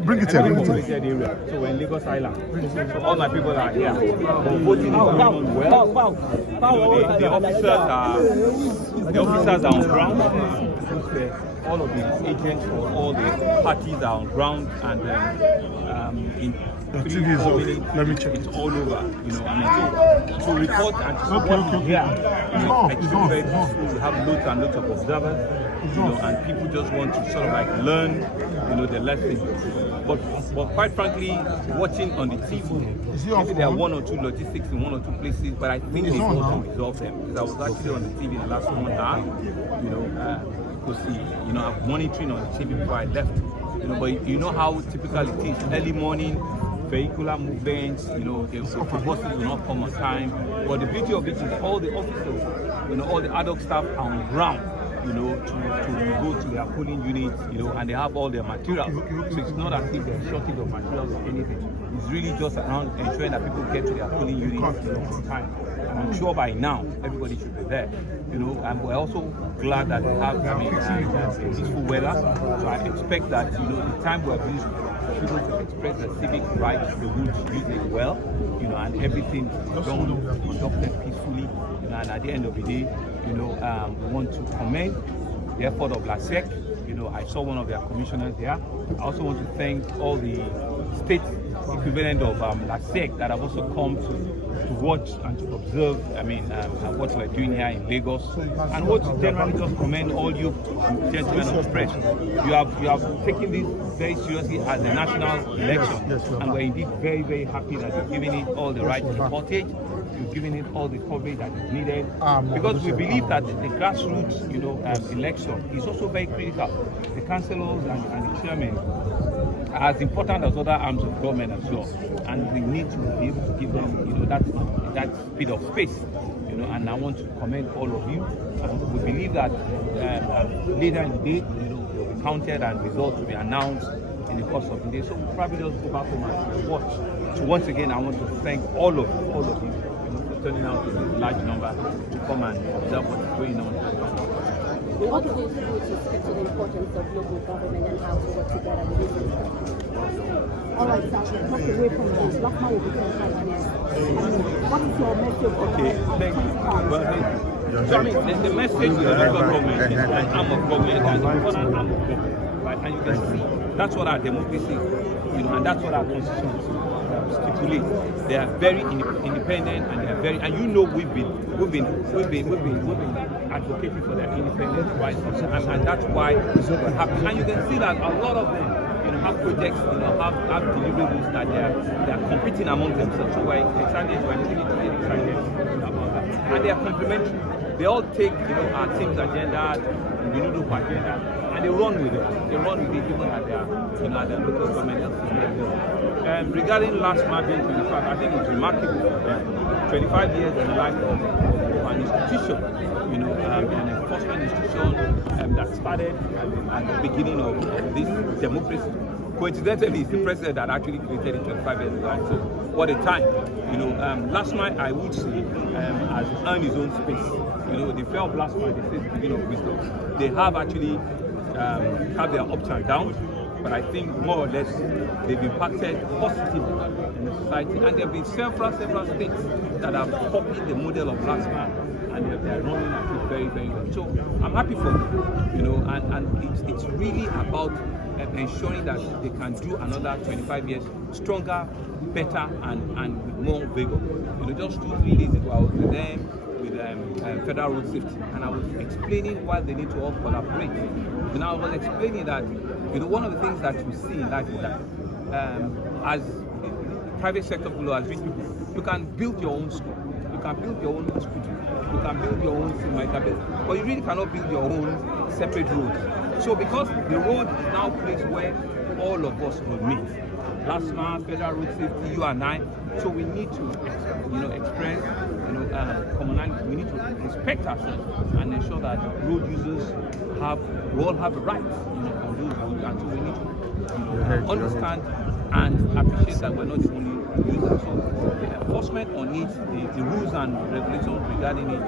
Bring it here. Populated area. So we're in Lagos Island. So all my people are here. But voting is going on well. The officers are on ground. All of the agents for all the parties are on ground, and in 3-4 minutes, let me check. It's all over. To report and to support here. It's very peaceful. We have loads and loads of observers. And people just want to sort of like learn, the lesson. But quite frankly, watching on the TV, maybe there are one or two logistics in one or two places, but I think they're going to resolve them. Because I was actually on the TV in the last 1 hour, to see, I'm monitoring on the TV before I left. But you know how typical it is, early morning, vehicular movements, the buses will not come on time. But the beauty of it is all the officers, all the ad hoc staff are on ground. To go to their polling units, and they have all their materials. So it's not as if there's shortage of materials or anything. It's really just around ensuring that people get to their polling units on time. And I'm sure by now everybody should be there. And we're also glad that we have peaceful weather. So I expect that the time we're used for people to express their civic rights, they would use it well. And everything conducted peacefully. And at the end of the day, we want to commend the effort of LASEC. I saw one of their commissioners there. I also want to thank all the state equivalent of LASEC that have also come to watch and to observe, what we're doing here in Lagos. And what to generally just commend all you gentlemen of the press. You have taken this very seriously as a national election, and we're indeed very, very happy that you're giving it all the right reportage. You've given it all the coverage that is needed, because we believe that the grassroots, election is also very critical. The councillors and the chairmen are as important as other arms of government as well, and we need to be able to give them, that bit of space. And I want to commend all of you. And we believe that later in the day, they'll be counted and results will be announced in the course of the day. So we'll probably just go back home and watch. So once again, I want to thank all of you. Turning out in a large number to come and observe what is going on. What do you do to speak to the importance of local government and how to work together with this? All right, sir, talk away from this. Last night will be 25 years. What is your message? Okay, thank you. Well, the message to the local government is an arm of government and an important arm of government. Right? And you can see that's what our democracy, and that's what our constitution stipulate. They are very independent, and they are very, and we've been advocating for their independence, right? And that's why we're happy. And you can see that a lot of them, have projects, have deliverables that they are competing among themselves. So we're excited about that. And they are complementary. They all take, our team's agenda, the new agenda, and they run with it. They run with it even at their local government. Regarding last March 25, I think it's remarkable. 25 years in the life of an institution, an enforcement institution that started at the beginning of this democracy. Coincidentally, it's the president that actually created it 25 years ago. So what a time. Last night I would say has earned his own space. The fear of last night, they say the beginning of wisdom. They have actually have their ups and downs. But I think more or less they've impacted positively in the society, and there have been several states that have copied the model of plasma, and they're running at it very, very well. So I'm happy for them, and it's really about ensuring that they can do another 25 years stronger, better, and with more vigor. Just 2-3 days ago I was with them with Federal Road Safety, and I was explaining why they need to all collaborate. I was explaining that one of the things that we see in life is that as private sector people, as rich people, you can build your own school, you can build your own hospital, you can build your own cinema, but you really cannot build your own separate roads. So because the road is now a place where all of us will meet, LASMA, Federal Road Safety, you and I, so we need to express commonality. We need to respect ourselves and ensure that road users we all have a right on those roads, and so we need to understand and appreciate that we're not the only users. So the enforcement on it, the rules and regulations regarding it